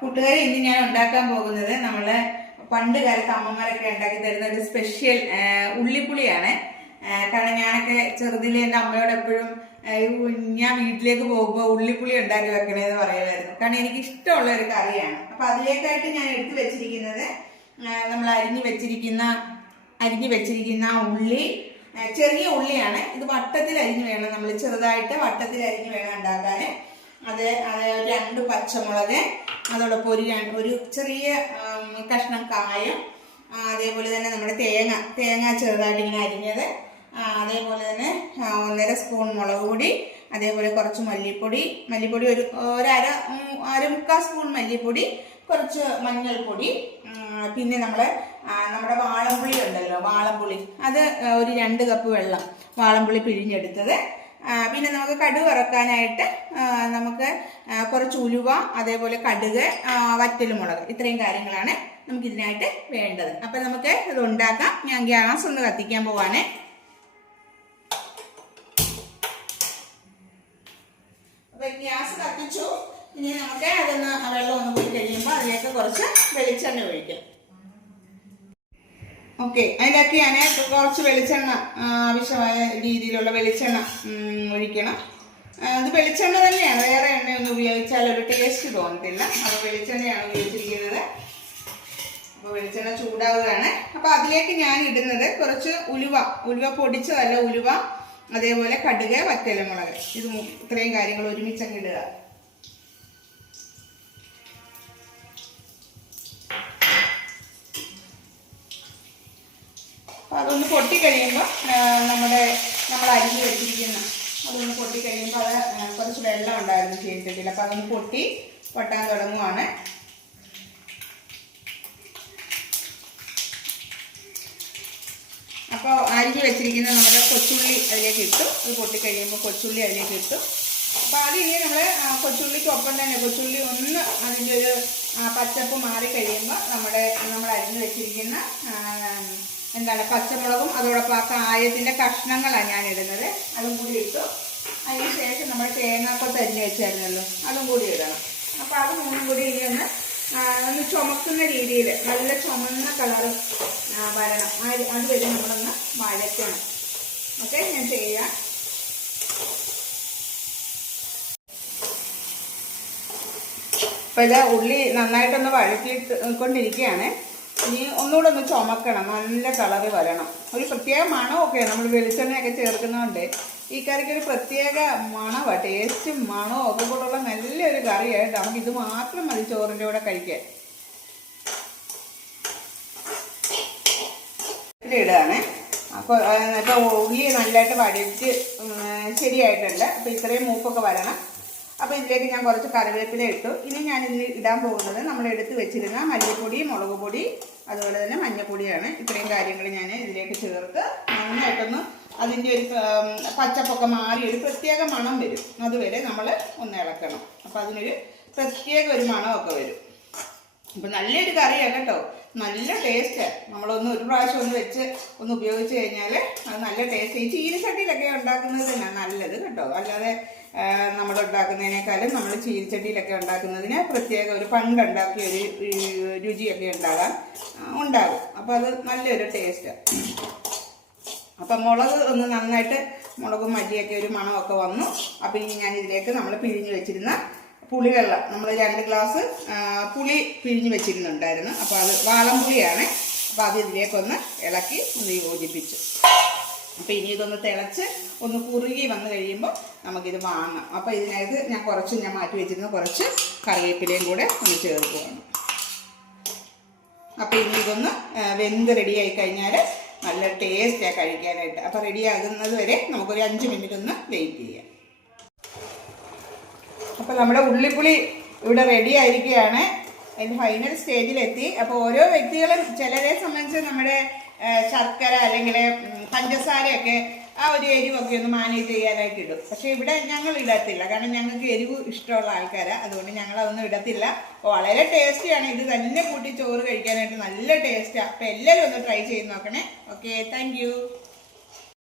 കൂട്ടുകാരെ, ഇന്ന് ഞാൻ ഉണ്ടാക്കാൻ പോകുന്നത് നമ്മളെ പണ്ട് കാലത്ത് അമ്മമാരൊക്കെ ഉണ്ടാക്കി തരുന്ന ഒരു സ്പെഷ്യൽ ഉള്ളിപ്പുളിയാണ്. കാരണം ഞാനൊക്കെ ചെറുതിലെ എൻ്റെ അമ്മയോട് എപ്പോഴും ഞാൻ വീട്ടിലേക്ക് പോകുമ്പോൾ ഉള്ളിപ്പുളി ഉണ്ടാക്കി വെക്കണേന്ന് പറയുമായിരുന്നു. കാരണം എനിക്ക് ഇഷ്ടമുള്ള ഒരു കറിയാണ്. അപ്പൊ അതിലേക്കായിട്ട് ഞാൻ എടുത്തു വെച്ചിരിക്കുന്നത് നമ്മൾ അരിഞ്ഞു വെച്ചിരിക്കുന്ന ഉള്ളി, ചെറിയ ഉള്ളിയാണ്. ഇത് വട്ടത്തിൽ അരിഞ്ഞു വേണം, നമ്മൾ ചെറുതായിട്ട് വട്ടത്തിൽ അരിഞ്ഞു വേണം ഉണ്ടാക്കാൻ. അത് 2 പച്ചമുളക്, അതോടൊപ്പം ഒരു ചെറിയ കഷ്ണം കായം, അതേപോലെ തന്നെ നമ്മുടെ തേങ്ങ ചെറുതായിട്ട് ഇങ്ങനെ അരിഞ്ഞത്, അതേപോലെ തന്നെ 1.5 സ്പൂൺ മുളക് പൊടി, അതേപോലെ കുറച്ച് മല്ലിപ്പൊടി ഒരു മുക്കാൽ സ്പൂൺ മല്ലിപ്പൊടി, കുറച്ച് മഞ്ഞൾപ്പൊടി, പിന്നെ നമ്മുടെ വാളംപുളി ഉണ്ടല്ലോ, വാളംപുളി അത് ഒരു 2 കപ്പ് വെള്ളം, വാളംപുളി പിഴിഞ്ഞെടുത്തത്. പിന്നെ നമുക്ക് കടുക് വറക്കാനായിട്ട് നമുക്ക് കുറച്ച് ഉലുവ, അതേപോലെ കടുക്, വറ്റൽമുളക്, ഇത്രയും കാര്യങ്ങളാണ് നമുക്ക് ഇതിനായിട്ട് വേണ്ടത്. അപ്പം നമുക്ക് ഇത് ഉണ്ടാക്കാം. ഞാൻ ഗ്യാസ് ഒന്ന് കത്തിക്കാൻ പോവാണ്. അപ്പം ഗ്യാസ് കത്തിച്ചു. ഇനി നമുക്ക് അതൊന്ന് വെള്ളം ഒന്ന് പോയി കഴിയുമ്പോൾ അതിലേക്ക് കുറച്ച് വെളിച്ചെണ്ണ ഒഴിക്കാം. ഓക്കെ, അതിലേക്ക് ഞാൻ കുറച്ച് വെളിച്ചെണ്ണ, ആവശ്യമായ രീതിയിലുള്ള വെളിച്ചെണ്ണ ഒഴിക്കണം. അത് വെളിച്ചെണ്ണ തന്നെയാണ്, വേറെ എണ്ണയൊന്നും ഉപയോഗിച്ചാൽ ഒരു ടേസ്റ്റ് തോന്നത്തില്ല. അപ്പോൾ വെളിച്ചെണ്ണയാണ് ഉപയോഗിച്ചിരിക്കുന്നത്. അപ്പോൾ വെളിച്ചെണ്ണ ചൂടാവുകയാണ്. അപ്പോൾ അതിലേക്ക് ഞാൻ ഇടുന്നത് കുറച്ച് ഉലുവ പൊടിച്ചതല്ല, ഉലുവ, അതേപോലെ കടുക്, വറ്റൽമുളക്, ഇത് ഇത്രയും കാര്യങ്ങൾ ഒരുമിച്ചങ്ങ് ഇടുക. അപ്പോൾ അതൊന്ന് പൊട്ടിക്കഴിയുമ്പോൾ നമ്മൾ അരിഞ്ഞ് വെച്ചിരിക്കുന്ന അതൊന്ന് പൊട്ടിക്കഴിയുമ്പോൾ അത് കുറച്ച് വെള്ളം ഉണ്ടായിരുന്നു ചീനച്ചട്ടിയിൽ. അപ്പോൾ അതൊന്ന് പൊട്ടാൻ തുടങ്ങുവാണ്. അപ്പോൾ അരിഞ്ഞ് വെച്ചിരിക്കുന്ന നമ്മുടെ കൊച്ചുള്ളി അതിലേക്ക് ഇട്ടു. അത് പൊട്ടിക്കഴിയുമ്പോൾ കൊച്ചുള്ളി അതിലേക്ക് ഇട്ടു. അപ്പോൾ അത് ഇനി നമ്മൾ കൊച്ചുള്ളിക്കൊപ്പം തന്നെ കൊച്ചുള്ളി ഒന്ന് അതിൻ്റെ ഒരു പച്ചപ്പ് മാറിക്കഴിയുമ്പോൾ നമ്മൾ അരിഞ്ഞ് വെച്ചിരിക്കുന്ന പച്ചമുളകും, അതോടൊപ്പം ആ കായത്തിൻ്റെ കഷ്ണങ്ങളാണ് ഞാൻ ഇടുന്നത്. അതും കൂടി ഇട്ടു. അതിന് ശേഷം നമ്മൾ തേങ്ങാക്കൊത്ത് അരിഞ്ഞ് വെച്ചായിരുന്നല്ലോ, അതും കൂടി ഇടണം. അപ്പോൾ അത് മൂന്നും കൂടി ഇനി ഒന്ന് ചുമക്കുന്ന രീതിയിൽ നല്ല ചുമന്ന കളറ് വരണം. അതുവരെ നമ്മളൊന്ന് വഴറ്റണം. ഓക്കെ, ഞാൻ ചെയ്യാം. അപ്പോൾ ഇത് ഉള്ളി നന്നായിട്ടൊന്ന് വഴറ്റിക്കൊണ്ടിരിക്കുകയാണ്. ഇനി ഒന്നുകൂടെ ഒന്ന് ചുമക്കണം, നല്ല കളറ് വരണം. ഒരു പ്രത്യേക മണമൊക്കെ, നമ്മൾ വെളിച്ചെണ്ണയൊക്കെ ചേർക്കുന്നതുകൊണ്ട് ഈ കറിക്ക് ഒരു പ്രത്യേക മണമാണ്, ടേസ്റ്റും മണവും ഒക്കെ കൂടെയുള്ള നല്ലൊരു കറിയായിട്ട് നമുക്ക് ഇത് മാത്രം മതി ചോറിൻ്റെ കൂടെ കഴിക്കാൻ. ഇടുകയാണ്. അപ്പോൾ ഉള്ളി നല്ലതായിട്ട് വഴറ്റി ശരിയായിട്ടുണ്ട്. അപ്പോൾ ഇത്രയും മൂപ്പൊക്കെ വരണം. അപ്പോൾ ഇതിലേക്ക് ഞാൻ കുറച്ച് കറിവേപ്പില ഇട്ടു. ഇനി ഞാൻ ഇതിൽ ഇടാൻ പോകുന്നത് നമ്മൾ എടുത്ത് വെച്ചിരുന്ന മല്ലിപ്പൊടി, മുളക് പൊടി, അതുപോലെ തന്നെ മഞ്ഞൾപ്പൊടിയാണ്. ഇത്രയും കാര്യങ്ങൾ ഞാൻ ഇതിലേക്ക് ചേർത്ത് നന്നായിട്ടൊന്ന് അതിൻ്റെ ഒരു പച്ചപ്പൊക്കെ മാറി ഒരു പ്രത്യേക മണം വരും. അതുവരെ നമ്മൾ ഒന്ന് ഇളക്കണം. അപ്പോൾ അതിനൊരു പ്രത്യേക ഒരു മണമൊക്കെ വരും. അപ്പോൾ നല്ലൊരു കറിയാണ് കേട്ടോ, നല്ല ടേസ്റ്റാണ്. നമ്മളൊന്ന് ഒരു പ്രാവശ്യം ഒന്ന് ഉപയോഗിച്ച് കഴിഞ്ഞാൽ അത് നല്ല ടേസ്റ്റ്. ഈ ചീനച്ചട്ടിയിലൊക്കെ ഉണ്ടാക്കുന്നത് തന്നെ നല്ലത് കേട്ടോ. അല്ലാതെ നമ്മൾ ഉണ്ടാക്കുന്നതിനേക്കാളും നമ്മൾ ചീനച്ചട്ടിയിലൊക്കെ ഉണ്ടാക്കുന്നതിന് പ്രത്യേക ഒരു പണ്ടുണ്ടാക്കിയ ഒരു രുചിയൊക്കെ ഉണ്ടാകും. അപ്പോൾ അത് നല്ലൊരു ടേസ്റ്റാണ്. അപ്പം മുളക് ഒന്ന് നന്നായിട്ട് മുളകും മല്ലിയൊക്കെ ഒരു മണമൊക്കെ വന്നു. അപ്പോൾ ഇനി ഞാൻ ഇതിലേക്ക് നമ്മൾ പിഴിഞ്ഞ് വെച്ചിരുന്ന പുളിവെള്ളം, നമ്മൾ 2 ഗ്ലാസ് പുളി പിഴിഞ്ഞ് വെച്ചിരുന്നുണ്ടായിരുന്നു. അപ്പോൾ അത് വാളംപുളിയാണ്. അപ്പോൾ അത് ഇതിലേക്കൊന്ന് ഇളക്കി ഒന്ന് യോജിപ്പിച്ചു. അപ്പോൾ ഇനി ഇതൊന്ന് തിളച്ച് ഒന്ന് കുറുകി വന്നു കഴിയുമ്പോൾ നമുക്കിത് വാങ്ങാം. അപ്പോൾ ഇതിനകത്ത് ഞാൻ മാറ്റി വെച്ചിരുന്ന കുറച്ച് കറിവേപ്പിലയും കൂടെ ഒന്ന് ചേർക്കുകയാണ്. അപ്പോൾ ഇനി ഇതൊന്ന് വെന്ത് റെഡിയായി കഴിഞ്ഞാൽ നല്ല ടേസ്റ്റാണ് കഴിക്കാനായിട്ട്. അപ്പോൾ റെഡിയാകുന്നത് വരെ നമുക്കൊരു 5 മിനിറ്റ് ഒന്ന് വെയിറ്റ് ചെയ്യാം. അപ്പോൾ നമ്മുടെ ഉള്ളിപ്പുളി ഇവിടെ റെഡി ആയിരിക്കുകയാണ്. അതിന് ഫൈനൽ സ്റ്റേജിലെത്തി. അപ്പോൾ ഓരോ വ്യക്തികളും ചിലരെ സംബന്ധിച്ച് നമ്മുടെ ശർക്കര അല്ലെങ്കിൽ പഞ്ചസാരയൊക്കെ ആ ഒരു എരിവൊക്കെ ഒന്ന് മാനേജ് ചെയ്യാനായിട്ട് ഇടും. പക്ഷേ ഇവിടെ ഞങ്ങൾ ഇടത്തില്ല, കാരണം ഞങ്ങൾക്ക് എരിവ് ഇഷ്ടമുള്ള ആൾക്കാരാണ്. അതുകൊണ്ട് ഞങ്ങളതൊന്നും ഇടത്തില്ല. അപ്പോൾ വളരെ ടേസ്റ്റിയാണ്. ഇത് തന്നെ കൂട്ടി ചോറ് കഴിക്കാനായിട്ട് നല്ല ടേസ്റ്റാണ്. അപ്പോൾ എല്ലാവരും ഒന്ന് ട്രൈ ചെയ്ത് നോക്കണേ. Okay, thank